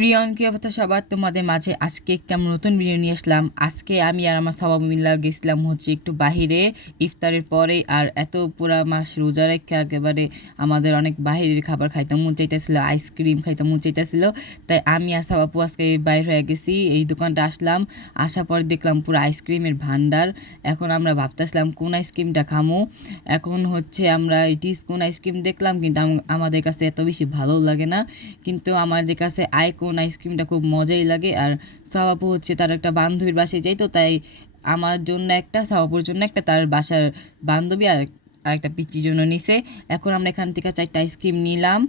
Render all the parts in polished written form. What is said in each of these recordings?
Everyone, কি অবস্থা সবার? তোমাদের মাঝে আজকে একটা নতুন ভিডিও নিয়ে আসলাম। আজকে আমি আর আমার সবাই মিলে গেছিলাম একটু বাহিরে ইফতারের পরে। আর এত পুরা মাস রোজা রেখে একেবারে আমাদের অনেক বাহিরের খাবার খাইতে মন চাইতেছিল, আইসক্রিম খাইতে মন চাইতেছিল। তাই আমি আর সবাপু আজকে বাইর হয়ে গেছি, এই দোকানটা আসলাম। আসার পর দেখলাম পুরো আইসক্রিমের ভান্ডার। এখন আমরা ভাবতেছিলাম কোন আইসক্রিমটা খামো। এখন আমরা ইটিস কোন আইসক্রিম দেখলাম, কিন্তু আমাদের কাছে এত বেশি ভালো লাগে না। কিন্তু আমাদের কাছে আইকন আইসক্রিমটা খুব মজাই লাগে। আর সাবাপু তার একটা বান্ধবীর বাসায় যাই, তো তাই আমার জন্য একটা, সাবাপুর জন্য একটা, তার বাসার বান্ধবী আর একটা পিচির জন্য নিছে। এখন আমরা এখান থেকে 4টা আইসক্রিম নিলাম।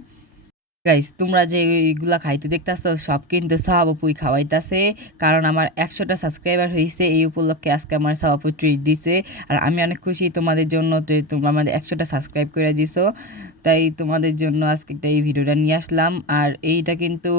গাইস, তোমরা যে এইগুলা খাইতে দেখতেছো সব কিন্তু সাহাবপুই খাওয়াইতেছে, কারণ আমার 100টা সাবস্ক্রাইবার হয়েছে। এই উপলক্ষে আজকে আমার সাহাবপু ট্রিট দিছে। আর আমি অনেক খুশি তোমাদের জন্য, তো তোমরা আমাদের 100টা সাবস্ক্রাইব করে দিছো। তাই তোমাদের জন্য আজকে একটা এই ভিডিওটা নিয়ে আসলাম। আর এইটা কিন্তু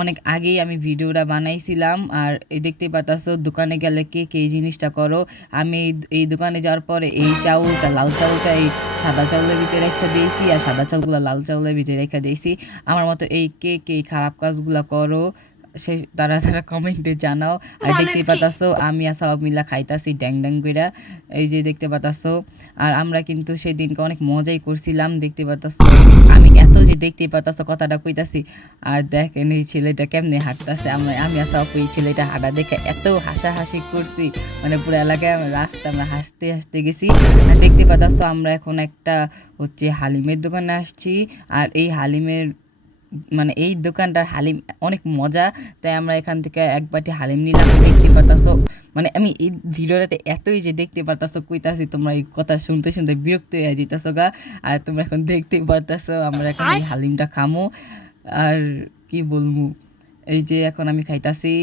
অনেক আগেই আমি ভিডিওটা বানাইছিলাম। আর এই দেখতেই পারতাছো দোকানে গেলে কে কে এই জিনিসটা করো। আমি এই দোকানে যাওয়ার পরে এই চাউলটা, লাল চাউলটা এই সাদা চাউলের ভিতরে রেখে দিয়েছি, আর সাদা চাউলগুলো লাল চাউলের ভিতরে রেখে দিয়েছি। আমার মতো এই কে কে খারাপ কাজগুলো করো সে তারা কমেন্টে জানাও। আর দেখতেই পাতাছো আমি আর সব মিলা খাইতাছি ড্যাং ড্যাং কইরা, এই যে দেখতে পাতাছো। আর আমরা কিন্তু সেই দিনকে অনেক মজাই করছিলাম, দেখতে পাতাছো। আমি এত যে দেখতেই পাতাছো কথাটা কইতাছি, আর দেখেন এই ছেলেটা কেমনে হাঁটতেছে। আমি আর সব এই ছেলেটা হাঁটা দেখে এত হাসাহাসি করছি, মানে পুরো এলাকায় রাস্তা আমরা হাসতে হাসতে গেছি। আর দেখতে পাতাছো আমরা এখন একটা হালিমের দোকানে আসছি। আর এই হালিমের মানে এই দোকানটার হালিম অনেক মজা। তাই আমরা এখান থেকে এক বাটি হালিম নিলাম। দেখতে পারতাছো, মানে আমি এই ভিডিওটাতে এতই যে দেখতে পারতাছো কইতাছি, তোমরা এই কথা শুনতে শুনতে বিরক্ত হয়ে যেতেছো গা। আর তোমরা এখন দেখতেই পারতাছো আমরা এখন এই হালিমটা খামো। আর কি বলবো, এই যে এখন আমি খাইতাছি,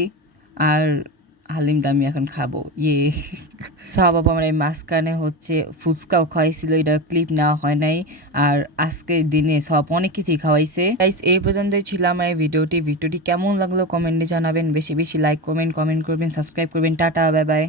আর হালিমটা আমি এখন খাবো। বাবা আমার এই মাঝখানে ফুচকাও খাওয়াইছিল, এটা ক্লিপ নেওয়া হয় নাই। আর আজকের দিনে সব অনেক কিছুই খাওয়াইছে। গাইস, এই পর্যন্তই ছিল আমার এই ভিডিওটি কেমন লাগলো কমেন্টে জানাবেন। বেশি বেশি লাইক কমেন্ট করবেন, সাবস্ক্রাইব করবেন। Tata, bye bye.